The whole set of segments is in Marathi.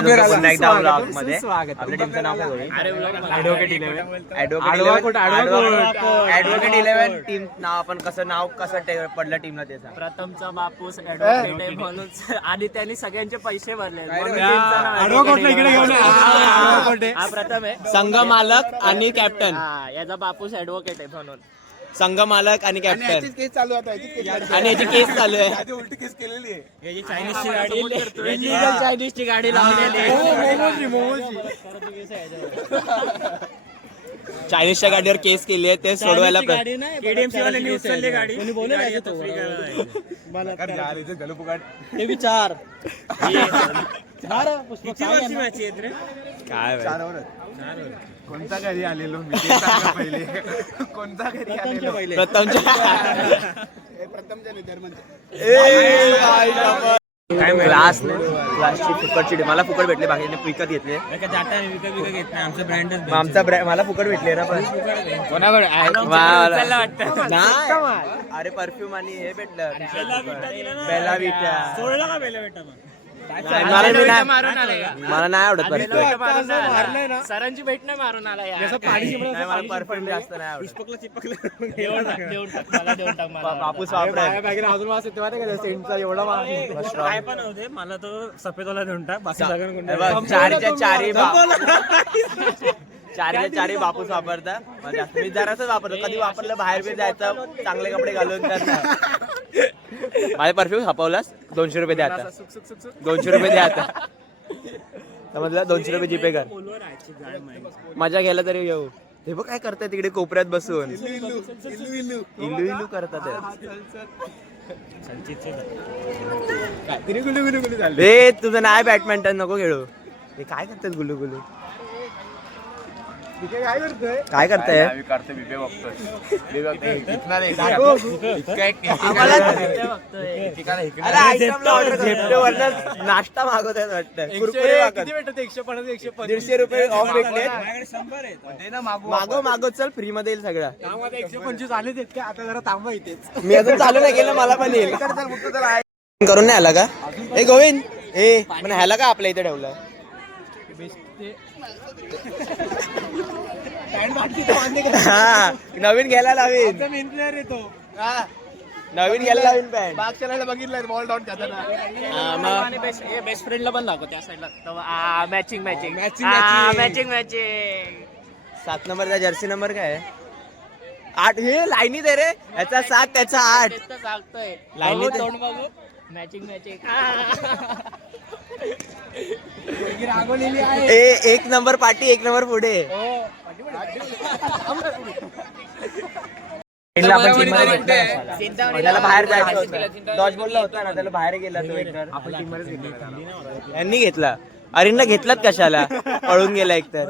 पुन्हा एकदा ब्लॉग मध्ये आपल्या टीमचं नाव काय होईल? ॲडव्होकेट 11 टीम नाव आपण नाव कसं पडलं टीमला ते सांग. प्रथमचा बापूस ॲडव्होकेट म्हणून आणि त्यांनी सगळ्यांचे पैसे भरले. हा प्रथम आहे संघ मालक आणि कॅप्टन. याचा बापूस ॲडव्होकेट आहे म्हणून संघ मालक आणि कॅप्टन केस चालू आता आणि याची केस चालू आहे. उलटी केस केलेली आहे. चायनीजची गाडी लावलेली चायनीजच्या गाडीवर केस केली आहे ते सोडवायला विचार काय कोणता घरी आलेलो मी पहिले कोणता घरी आलेलो क्लासची फुकटची मला फुकट भेटले, बाकीने विकत घेतले. मला फुकट भेटले ना पण अरे परफ्यूम आणि हे भेटलं बेला विटा. मला नाही आवडत सरांची भेट नाही मारून आला परफ्यूम जास्त नाही आवडत. बापूस काय पण होते मला तो सफेदवाला देऊन टाक बाकी चारच्या चारी बापूस वापरतात. मी जरासच वापरतो, कधी वापरलं बाहेर बी जायचं चांगले कपडे घालून तर माझे परफ्यूम हपवलास 200 रुपये द्या आता. 200 रुपये द्या आता समजलं. 200 रुपये जीपे कर. मजा घ्यायला तरी घेऊ. हे बघ काय करताय तिकडे कोपऱ्यात बसून इल्लू इल्लू करतात. हे तुझं नाही बॅडमिंटन नको खेळू. हे काय करतात गुल्लू गुल्लू काय करताय? नाश्ता मागवत आहेत वाटतं. 150 रुपये ऑफ भेटले. मागव चल फ्री मध्ये येईल सगळं. 125 आले आता जरा थांबा इथेच. मी अजून चालू नाही केलं, मला पण येईल. करून नाही आला का? ए गोविंद ए पण ह्याला का आपल्या इथे ठेवलं? हा नवीन घ्यायला लावीन. नवीन घ्यायला लावीन पॅन्ट. बाग चलायला बघितलंय बॉल डाऊन करताना. बेस्ट फ्रेंडला पण लागतो त्या साईडला. मॅचिंग 7 नंबरचा जर्सी नंबर काय आहे? 8. हे लाईनीत आहे रे. याचा 7 त्याचा 8 सांगतोय लाईनीत. मॅचिंग एक नंबर पाठी 1 नंबर पुढे. त्याला बाहेर जायचं डॉज बॉलला होता ना, त्याला बाहेर गेला तो एकतर. यांनी घेतला. अरिनला घेतलात कशाला? पळून गेला एकतर.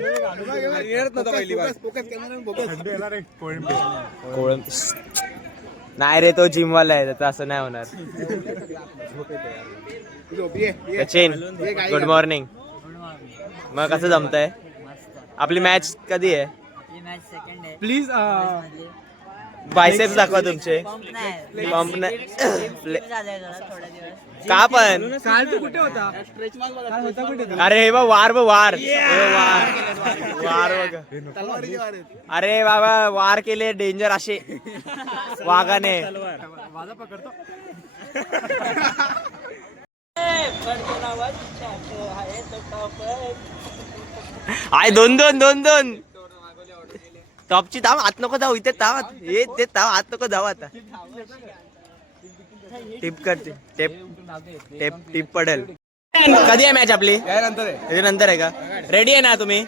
नाही रे तो जिमवाला आहे, त्याचं असं नाही होणार. Sachin good morning. मग कसं जमतंय? आपली मॅच कधी आहे? प्लीज बायसेप्स दाखवा तुमचे. पंप नाही का पण? काल तू कुठे होता? अरे हे बघ वार वार बघ. अरे बाबा वार केले डेंजर असे वाघाने. आय दोन टॉपची धाव. आत नको जाऊ, इथे धाव. हे ते धाव, आत नको जाऊ. आता टिप करते. टिप पडेल. कधी आहे मॅच आपली? नंतर आहे का? रेडी आहे ना तुम्ही?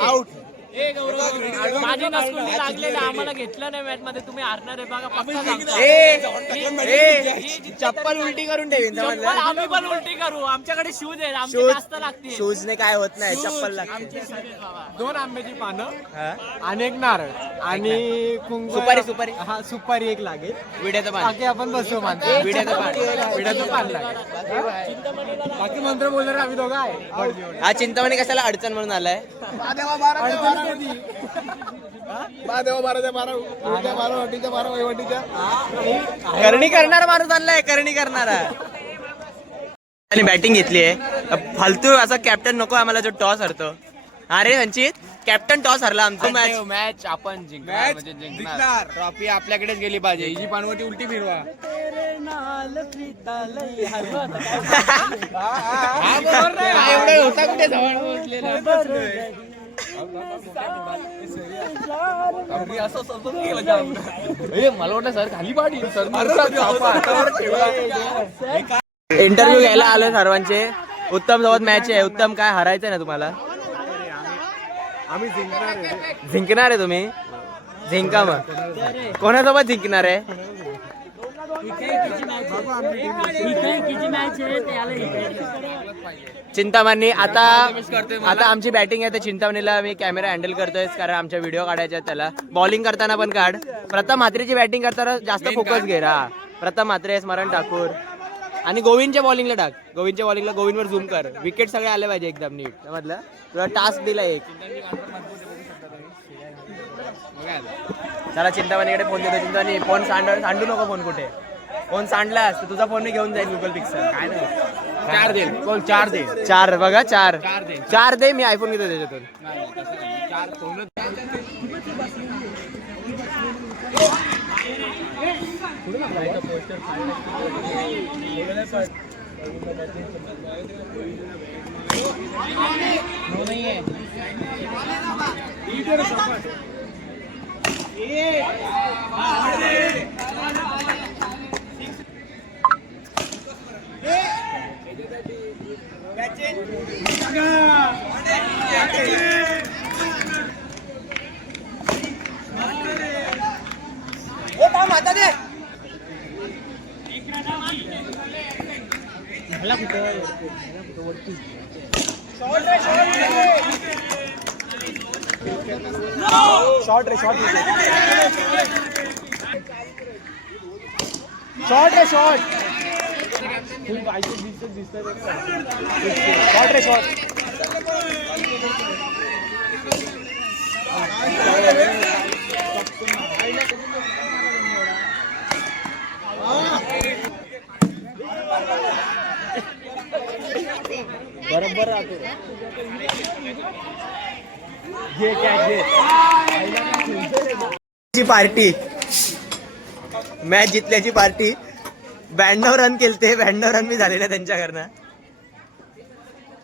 आउट. माझी नसकुंडी लागलेली आम्हाला घेतलं नाही मॅच मध्ये. तुम्ही हारणार आहे बघा पक्का सांगतो. चप्पल उलटी करून ठेवीन. आम्ही पण उलटी करू. आमच्याकडे शूज आहेत, आमचे जास्त लागतील. शूज ने काय होत नाही, चप्पल लागते. 2 आंब्याची पानं आणि 1 नारळ आणि सुपारी हा सुपारी 1 लागेल. विड्याचं पान. बाकी आपण बसू मानतो. विड्याचं पान लागेल. बाकी मंत्र बोलणार आम्ही दोघं आहे. हा चिंतामणी कशाला अडचण म्हणून आलाय? करणी करणारा माणूस आणलाय. करणी करणारा आणि बॅटिंग घेतली आहे. फालतू असा कॅप्टन नको आम्हाला जो टॉस हरतो. अरे संचित कॅप्टन टॉस हरला आमचा मॅच. मॅच आपण जिंकणार म्हणजे जिंकणार. ट्रॉफी आपल्याकडेच गेली पाहिजे. ही जी पानवटी उलटी फिरवा. एवढं होता कुठे जवळ पोहोचलेला. मला वाटलं सर खाली पाडी सर. इंटरव्ह्यू घ्यायला आलो सर्वांचे. उत्तम सोबत मॅच आहे. उत्तम काय हरायचंय ना तुम्हाला? आम्ही जिंकणार आहे तुम्ही. जिंका मग. कोणासोबत जिंकणार आहे? चिंतामणी. आता आमची बॅटिंग आहे तर चिंतामणीला मी कॅमेरा हँडल करतोय कारण आमच्या व्हिडिओ काढायच्या आहेत त्याला. बॉलिंग करताना पण काढ. प्रथम म्हात्रेची बॅटिंग करताना जास्त फोकस घे. प्रथम म्हात्रे, स्मरण ठाकूर आणि गोविंदच्या बॉलिंगला टाक. गोविंदच्या बॉलिंगला गोविंदवर झूम कर. विकेट सगळे आले पाहिजे एकदम नीट. समजलं? तुला टास्क दिला एक. चला चिंतामणीकडे फोन देतो. चिंतामणी फोन सांडू नको. फोन कुठे? फोन सांडलास तर तुझा फोन मी घेऊन जाईल गुगल पिक्सल. काय नाही. 4 दे. कोण 4 दे. 4 बघा. 4 दे. 4 दे. मी आयफोन घेतो त्याच्यातून. 4 फोन. शॉर्ट रे. बरोबर राहतो. पार्टी मॅच जितल्याची पार्टी. 92 रन केलते. 92 रन मी झालेले त्यांच्याकडनं.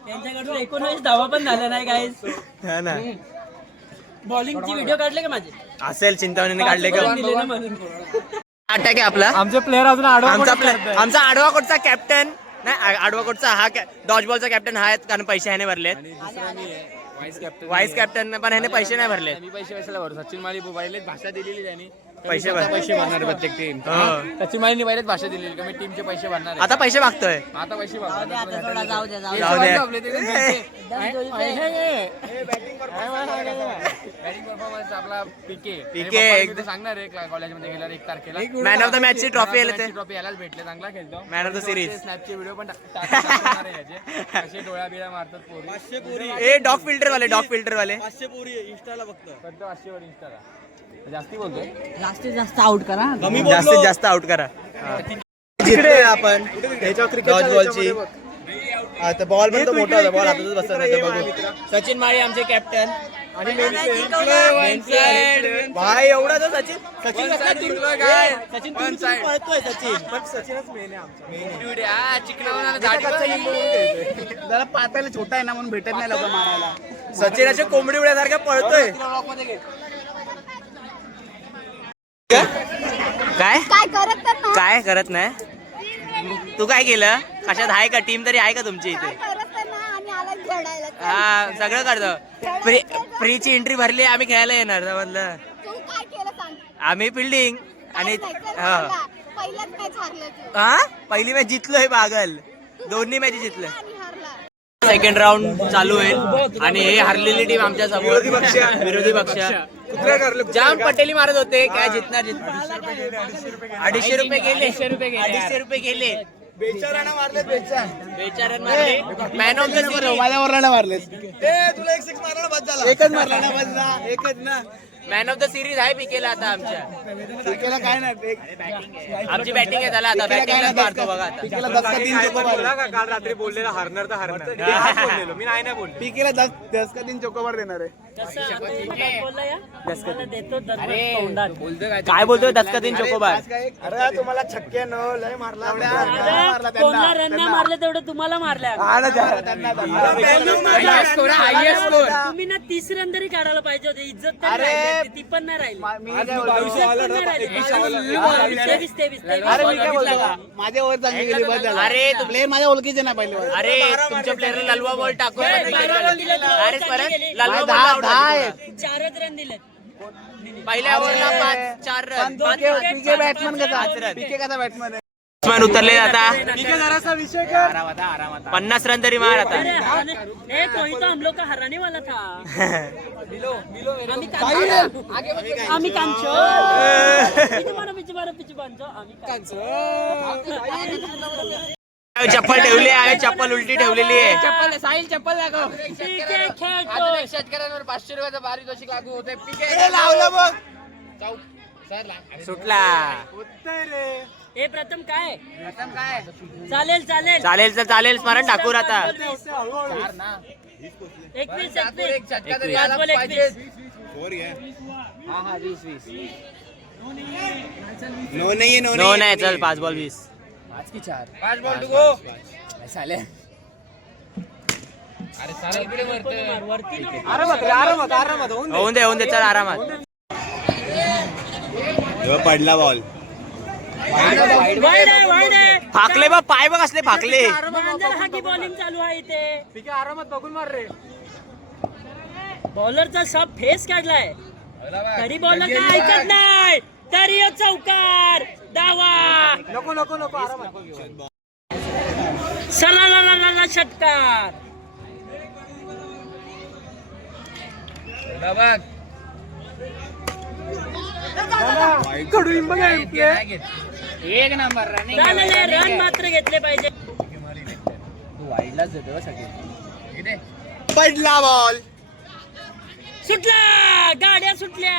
त्यांच्याकडून 19 धावा पण झाल्या नाही गाईस. हा ना. बॉलिंगची व्हिडिओ काढले का माझे? असेल चिंतामणीने काढले का? अटॅक आहे आपला. आमचे प्लेअर अजून आमचा आडवा कोटचा कॅप्टन नाही. आडवा कोटचा हा डॉज बॉलचा कॅप्टन हा आहे कारण पैसे ह्याने भरलेत. वाईस कॅप्टन पण ह्याने पैसे नाही भरले. मी पैसे कशाला भरू? सचिन माळी मोबाईलच भाषा दिलेली त्यांनी. पैसे भरणार प्रत्येक टीम. सचिन माळीने पहिलेच भाषा दिलेली का मी टीमचे पैसे भरणार. आता पैसे मागतोय. आता पैसे भरणार. जाऊ दे. बॅटिंग परफॉर्मन्स आपला पीके सांगणार आहे कॉलेजमध्ये गेल्यावर 1 तारखेला. मॅन ऑफ द मॅच ची ट्रॉफी यालाच भेटले. चांगला खेळतो. Man of the series. स्नॅपचे व्हिडिओ पण टाकणार आहे याचे. कसे डोळ्या बिळ्या मारतात पोरी. ए डॉग फिल्टर वाले 500 पोरी इंस्टाला बघतो. 500 वर इंस्टाला. जास्ती बोलतोय. जास्तीत जास्त आउट करा. जास्तीत जास्त आउट करा. जिकडे आपण डॉज बॉलची आता बॉल पण तो मोठा होता. बॉल हातातच बसत नाही. बघू सचिन माळी आमचे कॅप्टन. आणि भाई एवढा तो सचिन काय सचिन पळतोय. सचिन पण सचिनच मेन आहे आमचा. जरा पाताला छोटा आहे ना म्हणून भेटत नाही लोक मारायला. सचिन असे कोंबडी उड्यासारखा पळतोय. काय काय करत नाही. तू काय केलं? कशात आहे का? टीम तरी आहे का तुमची इथे? हा सगळं करतो. फ्रीची एंट्री भरली. आम्ही खेळायला येणार समजलं. आम्ही फिल्डिंग आणि हा पहिली मॅच जितलोय पागल. दोन्ही मॅच जितलोय. सेकंड राऊंड चालू होईल आणि हे हरलेली टीम आमच्या समोर विरोधी पक्ष जाम पटेली मारत होते. काय जितणार 250 रुपये गेले. 250 रुपये गेले. बेचारांना मारले. बेचारांना मारले. मॅन ऑफ द सिरीज माझ्या वरला मारले. तुला 1 6 मारला बस झाला. एकच मारला ना. बस एकच ना. मॅन ऑफ द सिरीज आहे पिकेला आता आमच्या. पिकेला काय नाही आमची बॅटिंग आहे त्याला आता बॅटिंगला मारतो बघा आता. पिकेला 10 का 3 चोकोबार काल रात्री बोललेला हरणार तर हरणार बोललेलो मी नाही बोललो. पिकेला 10 का 3 चोकोबार देणार आहे. काय बोलतोय 10 का 3 चोकोबार. अरे तुम्हाला छक्के न लय मारला कोणला रन नाही मारले तेवढं तुम्हाला मारल्या. तुम्ही ना 30 रन तरी काढायला पाहिजे होते. इज्जत तरी राहिली. ती पण नाही राहिली. 23. माझ्या ओव्हर चांगली गेली बदल. अरे प्लेयर माझ्या ओळखीचे नाही पहिले. अरे तुमच्या प्लेअरला ललवा बॉल टाकून अरे परत ललवा 10 बॉल 10 आहेत. 4च रन दिले. पहिल्या ओव्हरला 4 रन. पीके बॅट्समन कसा पीके कसा बॅट्समन आहे. बॅट्समॅन उतरले आता. जरासा विषय कर 50 रन तरी मार आता. कोई तो हम लोग का हराने वाला था. आम्ही कांचो. पीछे मारो. चप्पल ठेवली आहे. चप्पल उलटी ठेवलेली आहे. चप्पल दाखव. शेतकऱ्यांवर 500 रुपयाचा पारितोषिक लागू होते. पीके लावलं बघ. सुटला. हे प्रथम काय चालेल चालेल स्मरण ठाकूर आता. 21. नो नाही चल 5 बॉल 20. 5 ball to go. आरामात होऊन दे चल आरामात. पडला बॉल. वाईड आहे. फाकले बा पाय बघ असले फाकले. हाकी बॉलिंग चालू आहे इथे. पिके आरामात बघून मार रे. बॉलरचा सब फेस काढलाय तरी बॉलर काय ऐकत नाही. तरी चौकार दावा. नको आरामात. सला षटकार. एक नंबर रनिंग. रन मात्र घेतले पाहिजे. पडला बॉल. सुटला. गाड्या सुटल्या.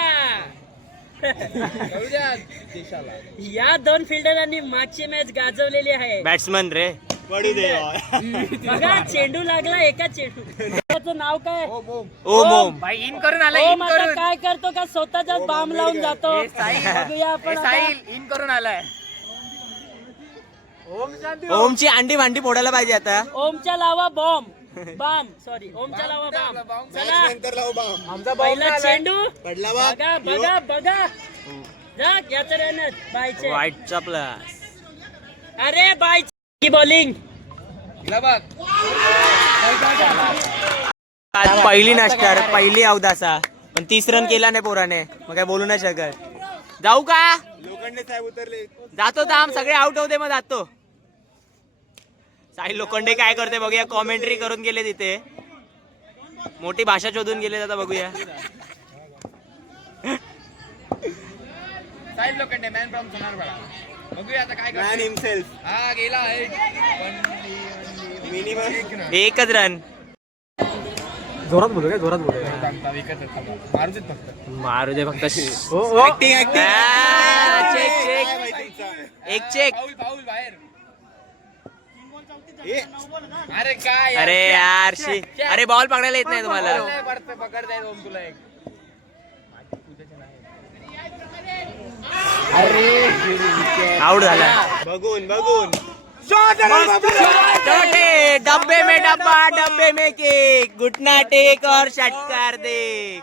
या 2 फिल्डरांनी मागची मॅच गाजवलेली आहे. बॅट्समन रे. पडू दे. बघा चेंडू लागला. एका चेंडू. त्याचं नाव काय. ओम भाई इन करून आला. ओम आता काय करतो का स्वतःचा बाम लावून जातो. बघूया आपण आता. इन करून आलाय. ओमची अंडी भांडी फोडायला पाहिजे आता. ओमच्या लावा बॉम्ब. सॉरी ओमच्या लावा बॉम्ब. चला पहिला चेंडू. पडला बघा जा याचं रनच बायचे. वाईटचा प्लस. अरे बायची बॉलिंग. आज पहिली नाश्तर पहिली अवदासा पण 30 रन केला नाही पोराने. मग काय बोलू नाही शकत. जाऊ का लोखंडे साहेब उतरले. जातो थांब सगळे आउट होते मग जातो. साहिल लोखंडे काय करते बघूया. कॉमेंट्री करून गेले तिथे. मोठी भाषा शोधून गेले आता बघूया. Sahil Lokhande man from Sonarpada. बघूया आता काय मॅन हिमसेल्फ. हा गेला मिनिमम एकच रन. जोरात बोलू काय जोरात बोलू. मारू दे फक्त. ऍक्टिंग एक चेक. पाऊल बाहेर. अरे काय अरे यार अरे बॉल पकडायला येत नाही तुम्हाला. पकडताय ओम तुला एक. आउट झाला. बघून छोटे डब्बे में केक. घुटना टेक और षटकार दे.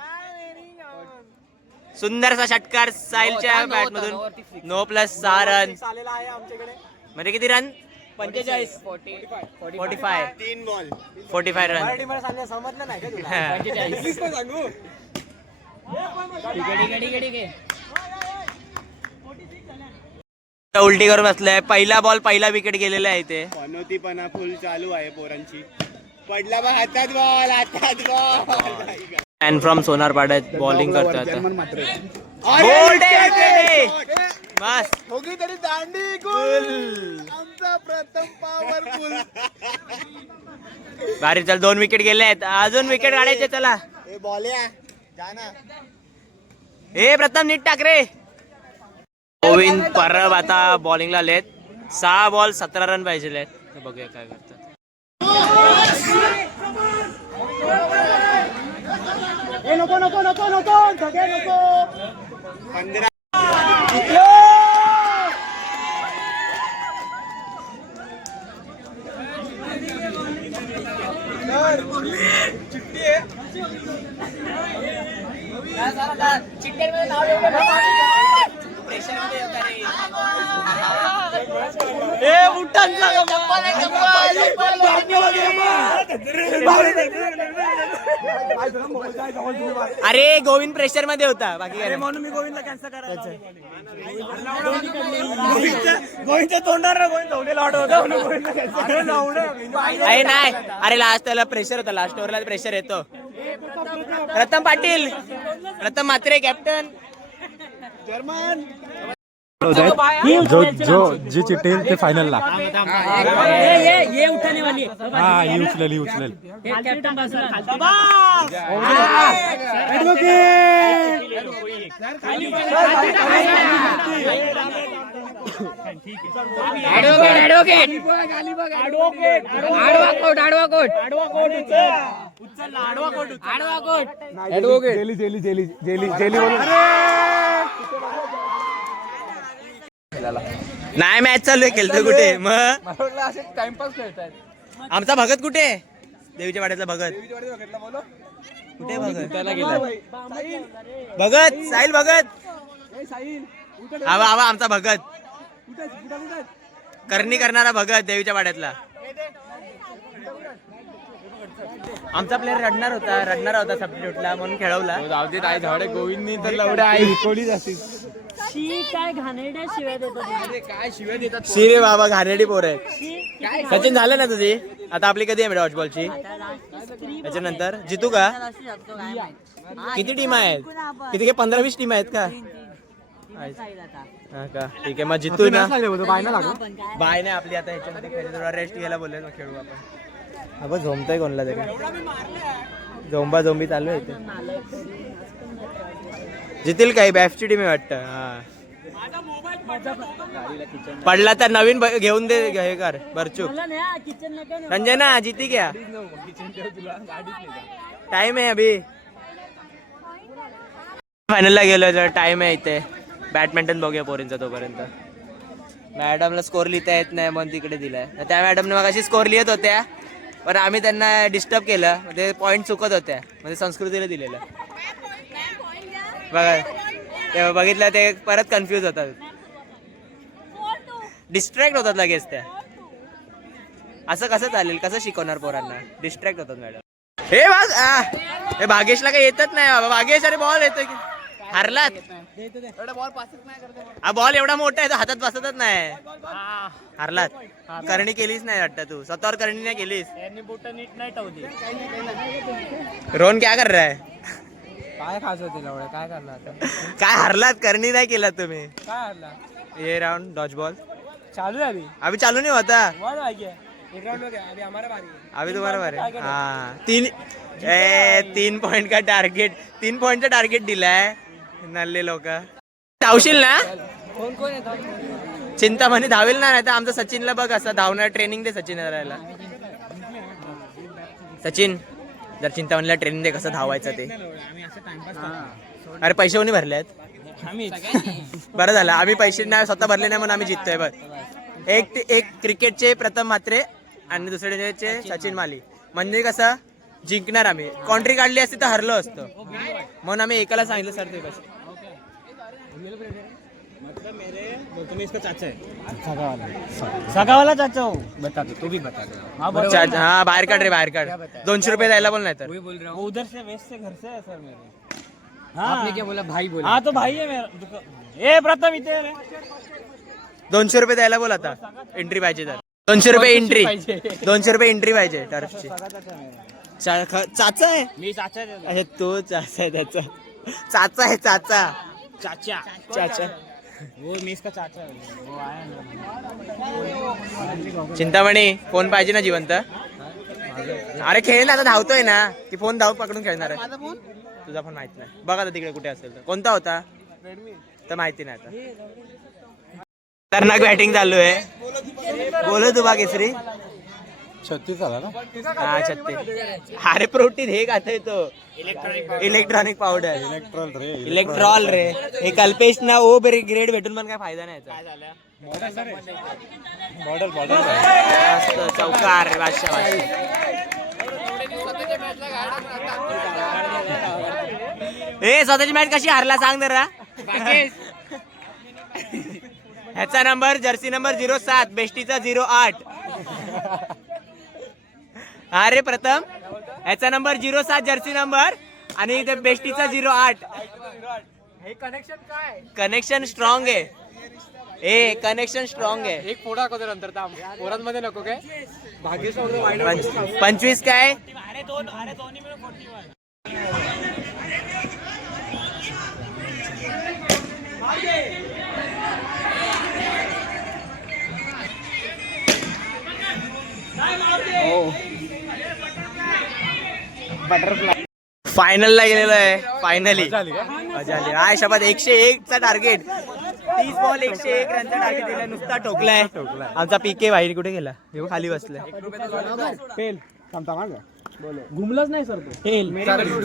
सुंदरसा षटकार साहिलच्या बॅट मधून. 9+6 रन. म्हणजे किती रन. 45 45 3 ball 45 run. उलटी करून बसलाय. पहिला बॉल पहिला विकेट गेलेला आहे इथे. पनोतीपणा फुल चालू आहे पोरांची. पडला बा हातात ball. Man from Sonarpada bowling करतोय आता. बोल्ड मस्त. होगी तरी दांडी गुल. आमचा प्रथम पॉवरफुल. भारी. चल 2 विकेट गेले आहेत. अजून विकेट काढायचे. चला ए बॉल्या जा ना. हे प्रथम नीट टाक रे. गोविंद परब आता बॉलिंगला आलेत. 6 बॉल 17 रन पाहिजे. बघूया काय करतात. नको नको नको नको नको. 15. अरे गोविंद प्रेशर मध्ये होता. बाकी काय म्हणून मी गोविंदला कॅन्सल करायचं. गोविंदच्या तोंडावर गोविंद धवलेला अरे नाही. अरे लास्ट त्याला प्रेशर होता. लास्ट ओव्हरला प्रेशर येतो. प्रथम पाटील, प्रथम म्हात्रे कॅप्टन. जो जी चिट्टी ते फायनलला ये उठाने वाली हा ही उचलेल कॅप्टन नाही मॅच चालू आहे. खेळतोय कुठे मग? टाइमपास खेळतायत. आमचा भगत कुठे? देवीच्या वाड्यातला भगत कुठे? भगत त्याला गेला. भगत साहिल भगत. आवा आवा आमचा भगत. करणी करणारा भगत देवीच्या वाड्यातला. आमचा प्लेअर रडणार होता सबस्टिट्यूटला म्हणून खेळवला. जाऊदे ताई झाडे गोविंदनी तर लवड्या आहे कोणी जातील. काय घाणेरड्या शिव्या देतो. काय शिव्या देतात. शिरे बाबा घाणेरडी पोर आहेत. सचिन झालं ना तुझी? आता आपली कधी आहे डॉच बॉलची? त्याच्यानंतर जितू का? किती टीम आहेत? किती 15-20 टीम आहेत का? हा का ठीक आहे मग जितू ना. बाय नाही आपली आता ह्याच्यामध्ये थोडा रेस्ट घ्यायला बोलले मग खेळू आपण. आपण झोंबतोय कोणला तरी. झोंबी चालू आहे इथे. जितील काही बॅफची टीम आहे वाटतं. हा पडला तर नवीन घेऊन दे. हे कर बरचूक. संजय ना जिती क्या टाइम आहे अभि. फायनलला गेलो तर टाइम आहे इथे. बॅडमिंटन बघूया पोरींचा तोपर्यंत. मॅडमला स्कोर लिहिता येत नाही म्हणून तिकडे दिलाय. त्या मॅडमने मग अशी स्कोर लिहित होत्या पण आम्ही त्यांना डिस्टर्ब केलं. म्हणजे पॉईंट चुकत होत्या. म्हणजे संस्कृतीला दिलेलं बघा. ते बघितलं ते परत कन्फ्यूज होतात. डिस्ट्रॅक्ट होतात लगेच त्या. असं कसं चालेल? कसं शिकवणार पोरांना? डिस्ट्रॅक्ट होतात मॅडम. हे भागेशला काही येतच नाही बाबा. भागेश अरे बॉल येतोय की हरलात. हा बॉल एवढा मोठा आहे तो हातात बसतच नाही. हरलात. करणी केलीच नाही वाटतं तू. स्वतःवर करणी नाही केलीस. नीट नाही ठेवली. रोहन क्या कर रहा है? काय खायचं तिला एवढं काय करणार. काय हरलात? करणी नाही केलात तुम्ही. काय हरला. ये राउंड डॉच बॉल चालू आहे अभी चालू नहीं होता. अभी तुम्हारा बारे. हाँ 3 पॉइंट का टार्गेट. 3 पॉइंटचा टार्गेट दिलाय नल्ले लोक. धावशील ना? कोण येतात? चिंतामणी धावेल ना. नाही तर आमचा सचिनला बघ असं धावणार ट्रेनिंग दे. सचिन राहायला. सचिन जर चिंतामणीला ट्रेनिंग दे कसं धावायचं ते. अरे पैसे कोणी भरले आहेत? बरं झालं आम्ही पैसे नाही स्वतः भरले नाही म्हणून आम्ही जिततोय. बघ एक क्रिकेटचे प्रथम म्हात्रे आणि दुसऱ्याचे सचिन माली. म्हणजे कसं जिंकणार आम्ही. कॉन्ट्री काढली असती तर हरलो असतो म्हणून आम्ही एकाला सांगितलं सर ते पैसे. तुम्ही इसका चाचा है. सगावाला चाचा हो. बता दो तू भी बता दो. हा बाहेर काढ रे बाहेर काढ. 200 रुपये द्यायला बोल नाही तर. बोल रहा हूँ उधर से वेस्ट से घर से है सर मेरे. आपने क्या बोला भाई बोला. हाँ तो भाई है मेरा. ए प्रथम इथे 200 रुपये द्यायला बोल आता. एंट्री पाहिजे तर 200 रुपये एंट्री. 200 रुपये एंट्री पाहिजे टर्फची. चाचा आहे. मी चाचा अरे तो चाचा आहे त्याचा. चाचा आहे चाचा. चाचा चाचा वो मी इसका चाचा है. वो आया ना. चिंतामणी फोन पाहिजे ना जिवंत. अरे खेळ ना, आता धावतोय ना ती फोन धाव पकडून खेळणार आहे. तुझा फोन माहित नाही, बघा आता तिकडे कुठे असेल तर. कोणता होता तर माहिती नाही आता. खतरनाक बॅटिंग चालू आहे. बोलो तू बा केसरी. 36 झाला ना. हा 36. अरे प्रोटीन हे खातोय तो इलेक्ट्रॉनिक पावडर. इलेक्ट्रॉल रे. हे कल्पेश ना ओ ग्रेड भेटून पण काय फायदा नाही याचा. मस्त चौकार रे बादशाह. ए स्वतःची मॅच कशी हारला सांग जरा. ह्याचा नंबर जर्सी नंबर 07, बेस्टीचा 08. अरे प्रथम ह्याचा नंबर 07 जर्सी नंबर आणि ते बेस्टीचा 08. कनेक्शन स्ट्रॉंग आहे. ए कनेक्शन स्ट्रॉंग आहे. एक फोडा दाखवतो नंतर पोरांमध्ये नको काय 25 काय. फायनलला गेलेलो आहे. फायनली मजा आली. हाय शपथ 101 चा टार्गेट. 30 बॉल 101 रनचा टार्गेट दिला. नुसता ठोकलाय आमचा पीके. बाहेर कुठे गेला हे खाली बसलाय. घुमलंच नाही सर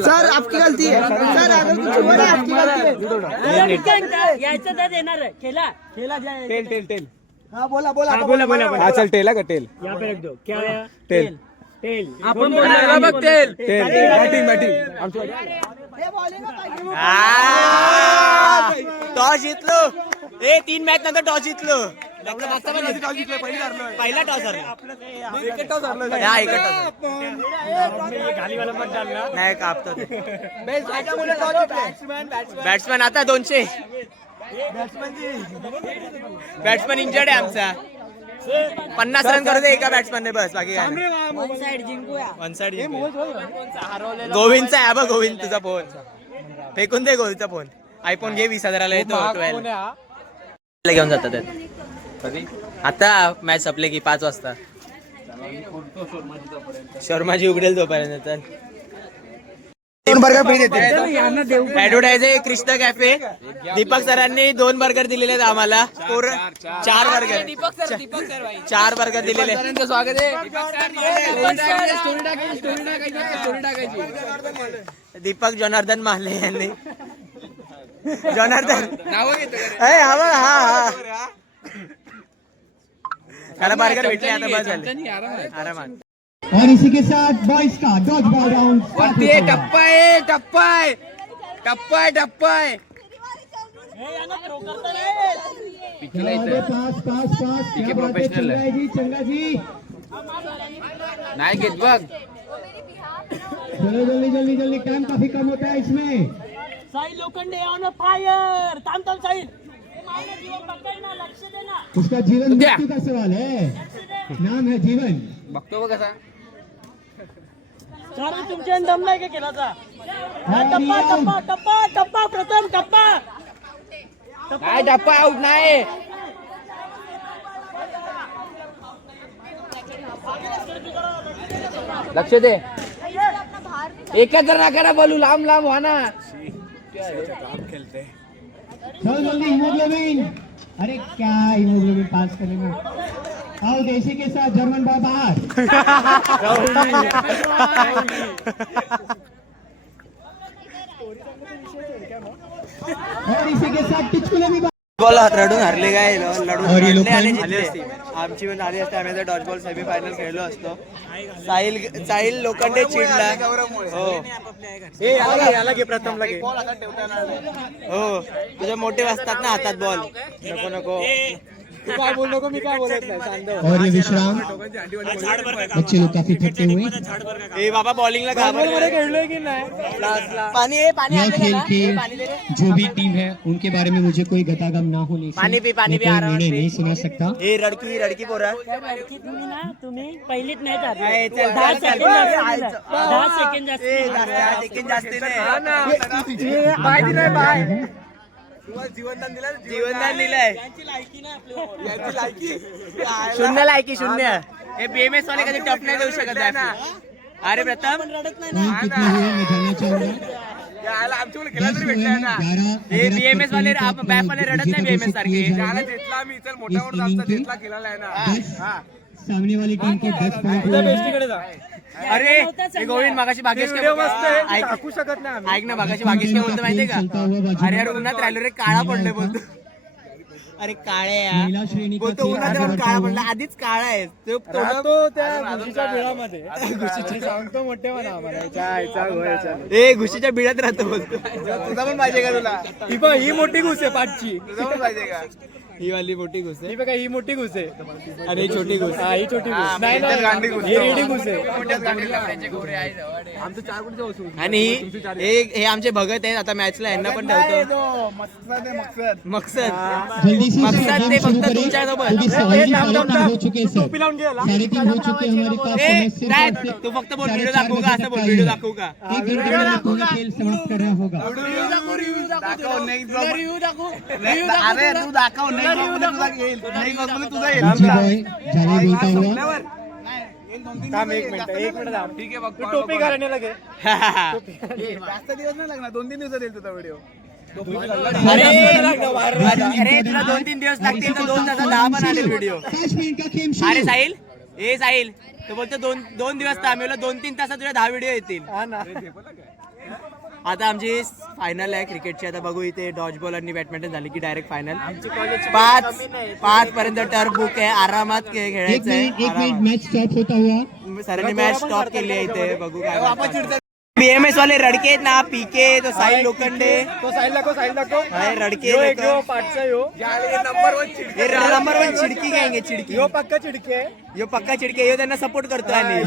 सर आपकी गलती है सर, अगर कुछ हुआ ना आपकी गलती है. यायचं तर देणार आहे. खेळा टेल हाँ बोला बोला हा चल टेल का टेल टेल आपण बघ टेल टॉस जितलो. ए 3 मॅच नंतर टॉस जितलो. पहिला टॉस हरला. नाही कापतो बॅट्समॅन. आता 200 बॅट्समॅन इंजर्ड आहे आमचा. 50 रन करू दे एका बॅट्समॅनने बस. बाकी काय वन साइड गोविंदचा आहे बघ. गोविंद तुझा फोन फेकून दे. गोविंदचा फोन आयफोन घे 20,000 येतो. 12 घेऊन जातात आता. मॅच संपले की 5 वाजता शर्माजी उघडेल तोपर्यंत. चल 2 बर्गर फ्री देते. ऍडव्हर्टाइज आहे कृष्णा कॅफे. दीपक सरांनी 2 बर्गर दिलेले आहेत आम्हाला. 4 बर्गर 4 बर्गर दिलेले. स्वागत आहे. दीपक जनार्दन माले यांनी. जनार्दन हा त्याला बर्गर भेटले आता बस झाले आरामात. और इसी के साथ बॉयज का डॉज बॉल राउंड. टप्पा आहे. पास प्रोफेशनल है जी. चंगा जी नाही घेत बघ. चलो जल्दी टाइम काफी कम होता है इसमें. Sahil Lokhande on fire. थांब साहिल. लक्ष दे ना. उसका जीवन मृत्यू का सवाल है. नाम है जीवन. बघतो बघ कसा. चालू तुमच्या दम नाही का केलाचा. टप्पा प्रथम टप्पा. नाही टप्पा आउट नाही. लक्ष दे. एकत्र ना करा बोलू. लांब व्हा ना. चलो जल्दी हीमोग्लोबिन. अरे क्या हीमोग्लोबिन पास करने में. आओ देसी के साथ जर्मन बॉय बाहर. और इसी के साथ टिचकुले भी. बॉल रडून हरले काय लढून हरले आणि जिंकले. आमची पण आली असते. आम्ही डॉज बॉल सेमी फायनल खेळलो असतो. साहिल लोखंडे चिडला. हो याला घे प्रथमला घे. हो तुझे मोठे वाजतात ना हातात बॉल. नको काय बोल नको. मी काय बोलत नाही. और ये विश्राम. बच्चे लोग काफी थके हुए. ए बाबा बॉलिंगला घाबरले. खेळलोय की नाही. पाणी यह खेल की जो भी टीम है उनके बारे में मुझे कोई गतागम ना होने से पानी पी मैं कोई आराम निर्णय से. नहीं सुना सकता. ए रडकी पोरा. तुम्ही पहिलीच नाही ए, चल, 10 चल, सेकंड चल. जास्त. ए 10 सेकंड जास्ती नाही. बाय. जीवनदान दिलंय. शून्य लायकी शून्य. हे BMS वाले कधी टप नाही देऊ शकत आहे. अरे प्रथम कितने हुए मैं जानना चाहूंगा हे BMS वाले बॅप वाले रडत नाही BMS सारखे. सामने वाली टीम के 10 पॉइंट हुए हैं। अरे हे गोविंद मागाशी भाग्येश काय ऐकू शकत नाही. ऐक ना मागाशी भाग्येश काय बोलतो माहितीये का? अरे यार उन्हात राहिलो रे काळा पडलाय बोलतो. अरे काळे महिला श्रेणी का बोलतो खेळ उन्हात आगे राहून बढ़ता काळा हुआ। पडला. आधीच काळा आहे तो बिळामध्ये सांगतो मोठे म्हणा ए घुशीच्या बिळात राहतो बोलतो. तुझा पण पाहिजे का तुला? ही मोठी घुस आहे पाठची. तुझा पण पाहिजे का? ही वाली मोठी घुस आहे. ही बघा ही मोठी घुस आहे. आणि ही छोटी घुस. हा ही छोटी घुस. नाही ही गांडी घुस. ही रेडी घुस आहे. आणि हे आमचे भगत आहेत. आता मॅचला यांना पण ठेवतो. मकसद जल्दी से मकसद गेम ते शुरू फक्त करें तुमच्या सोबत. क्योंकि सारे टीम क्वालिफाई हो चुके हैं सर। सारे टीम हो चुके हैं हमारे पास ए, समय सिर्फ काय? और सिर्फ तू फक्त बोल 4:30 व्हिडिओ दाखवू का? असं बोल बजे व्हिडिओ तक दाखवू का? 1 घंटे में पूरा खेल समाप्त करना होगा। अरे तू दाखव तुझा जी बॉय जाली बोलता हुआ थांब एक मिनिट थांब. ठीक आहे तू टोपी घालायला लगे. जास्त दिवस नाही लागणार 2-3 दिवसात येईल तुझा व्हिडिओ. अरे तुला 2-3 दिवस लागतील तर 2 तासात 10 पण आले व्हिडिओ. 5 मिनट का खेल अरे शुरू। साहिल साहिल तो बोलतो 2 दिवस थांबवलं 2-3 तासात तुला 10 व्हिडिओ येतील. आता आमची फायनल आहे क्रिकेटची. आता बघू इथे डॉज बॉल आणि बॅडमिंटन झाली की डायरेक्ट फायनल. 5 पर्यंत टर्फ बुक आहे. आरामात एक खेळायचं मिनट आहे. मैच स्टॉप होता हुआ। सरांनी मॅच स्टॉप केली आहे इथे. बघू काय BMS वाले रडके आहेत ना. पीके तो साहिल लोखंडे तो साईड दाखव. अरे रडके पाठचा यो नंबर 1 चिडकी गँग चिडकी. यो पक्का चिडके. यो पक्का चिडके यो त्यांना सपोर्ट करतो आणि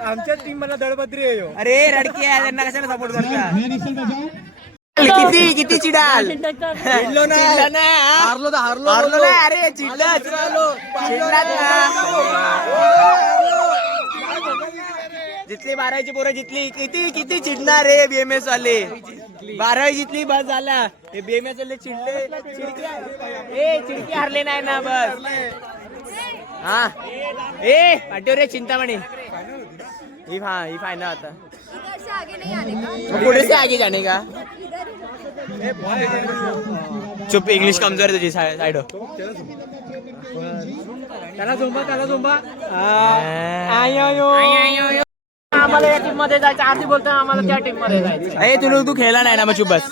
आमच्या टीम मला दळबद्री आहे यो. अरे रडके आहे त्यांना कशाला सपोर्ट करतात. नया विसल बजाओ। किती चिडाल? चिडलो ना. हारलो ना. अरे चिडलाच ना. जितली 12वीची पोरं जितली किती चिडणार रे BMS वाले. 12वी जितली बस झाला. हे BMS वाले चिडले. चिडकी हारले नाही ना बस. हा पाठीवर रे चिंतामणी. ही फायनल आता इधर से आगे नहीं आने का पुढे से आगे जाने का. चुप इंग्लिश कमजोर है तुझी साइड. त्याला झोंबा. आम्हाला या टीम मध्ये जायचं. आरती बोलतोय आम्हाला त्या टीम मध्ये जायचं. अरे तू खेळला नाही ना मग चुप बस.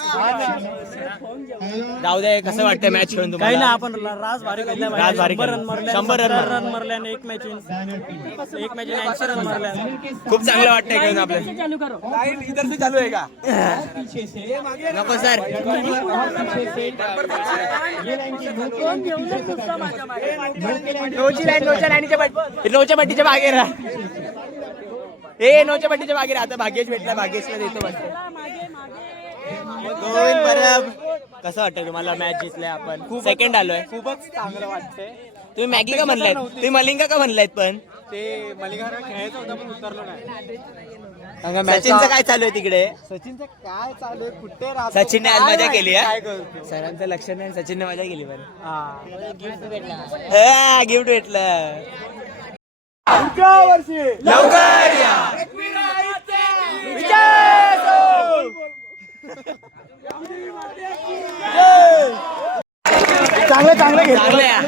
जाऊ दे. कसं वाटतं मॅच खेळून काही तुम्हाला? ना आपण राज भारी केला. राज भारी केला. 100 रन मारल्या आणि एक मॅच 80 रन मारल्या. खूप चांगलं वाटतंय खेळून आपल्याला. चालू करो. इधर से चालू आहे का? नको सर. नोच्या पट्टीच्या मागे राहा. नोच्या पट्टीच्या मागे राहा. आता भाग्येश भेटला. भाग्येशला देतो बस. गोविंद परब कसं वाटतं तुम्हाला मॅच जिंकल्या आपण? सेकंड आलोय. खूपच चांगलं वाटतंय. तुम्ही मॅगी का म्हणलायत? तुम्ही मलिंगा का म्हणलायत? पण ते मलिंगावर खेळायचं होतं पण उतरलो नाही. सचिनचं काय चालू आहे तिकडे? सचिनचं काय चालू आहे? कुठे राहतो? सचिनने आज मजा केली. काय करतो? सरांचं लक्ष नाही. सचिनने मजा केली बरं. गिफ्ट भेटला. गिफ्ट भेटलं. वर्षी लवकर या. चांगलं चांगलं या.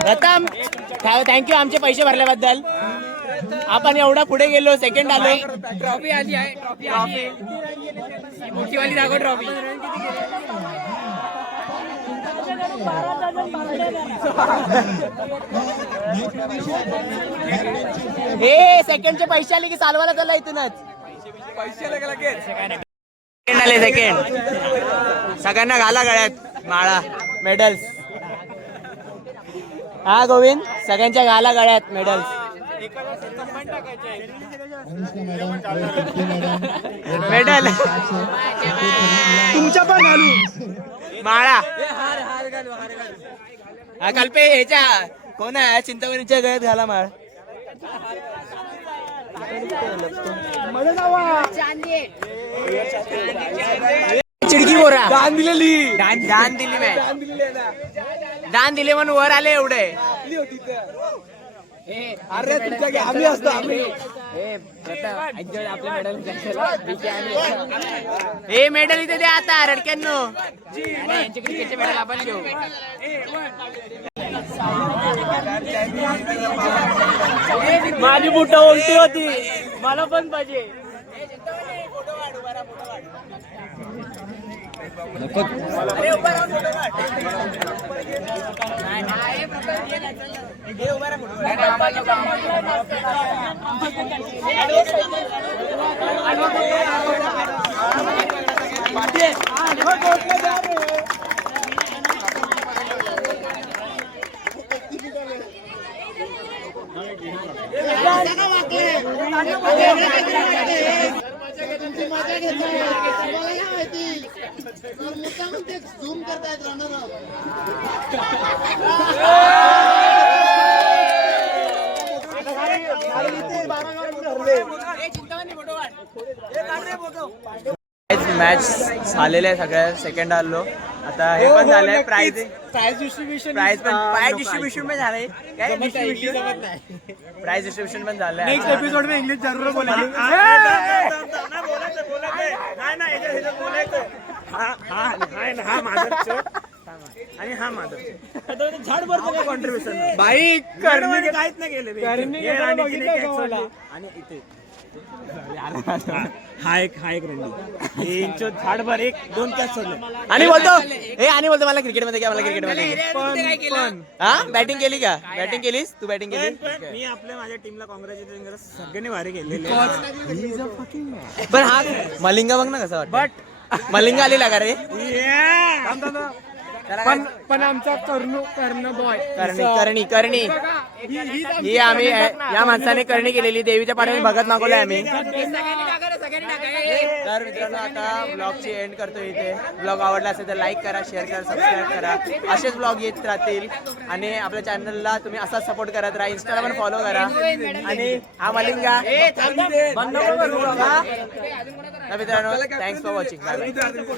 प्रथम थँक्यू आमचे पैसे भरल्याबद्दल. आपण एवढा पुढे गेलो. सेकंड आलो. ट्रॉफी आली आहे. ट्रॉफी मोठी वाली दाखव ट्रॉफी. सेकंडचे पैसे आले की चालवायला चला इथूनच. सेकंड आले. सेकंड सगळ्यांना घाला गळ्यात माळा मेडल्स. हा गोविंद सगळ्यांच्या घाला गळ्यात मेडल्स. मेडल तुमच्या पण घालू. माळा. हा कल्पे ह्याच्या कोण आहे? चिंतामणीच्या गळ्यात घाला माळ. चिडकी बोरा दान दिलेली दान दिली मॅच दान दिले म्हणून वर आले एवढे अरे तुमच्या आम्ही असतो आम्ही हे मेडल इथे द्या आता रडक्यांनो यांचे क्रिकेटचे मेडल आपण घेऊ माझी बुट उलटी होती मला पण पाहिजे मॅच झालेले आहे सगळ्या सेकंड आलो आता हे पण झालंय प्राइज डिस्ट्रीब्युशन पण झालंय काय डिस्ट्रीब्युशन प्राइज डिस्ट्रीब्युशन पण झालंय नेक्स्ट एपिसोड में इंग्लिश जरूर बोलेंगे आणि हा माझं झाड भरतो कॉन्ट्रीब्युशन बाई कर्मी काहीच नाही केले आणि इथे हा एक रंडी झाडभर एक 2 कॅच सोडले आणि बोलतो मला क्रिकेट मध्ये मला क्रिकेट मध्ये हा बॅटिंग केली का बॅटिंग केलीस तू बॅटिंग केली मी आपल्या माझ्या टीमला कॉंग्रॅच्युलेशन करत सगळ्यांनी भारी केलेले पण हा मलिंगा बघ ना कसं वाटतं बट मलिंगा आलेला का रे पण आमचा कर्ण बॉय करणी ही आम्ही या माणसाने करणी केलेली देवीच्या पाठीने भगत मागवलंय आम्ही तर मित्रांनो आता ब्लॉगची एंड करतो इथे ब्लॉग आवडला असेल तर लाईक करा शेअर करा सबस्क्राईब करा असेच ब्लॉग येत राहतील आणि आपल्या चॅनलला तुम्ही असाच सपोर्ट करत राहा इंस्टाला पण फॉलो करा आणि हा मलिंगा बंद नको करू बाबा. तर मित्रांनो थँक्स फॉर वॉचिंग.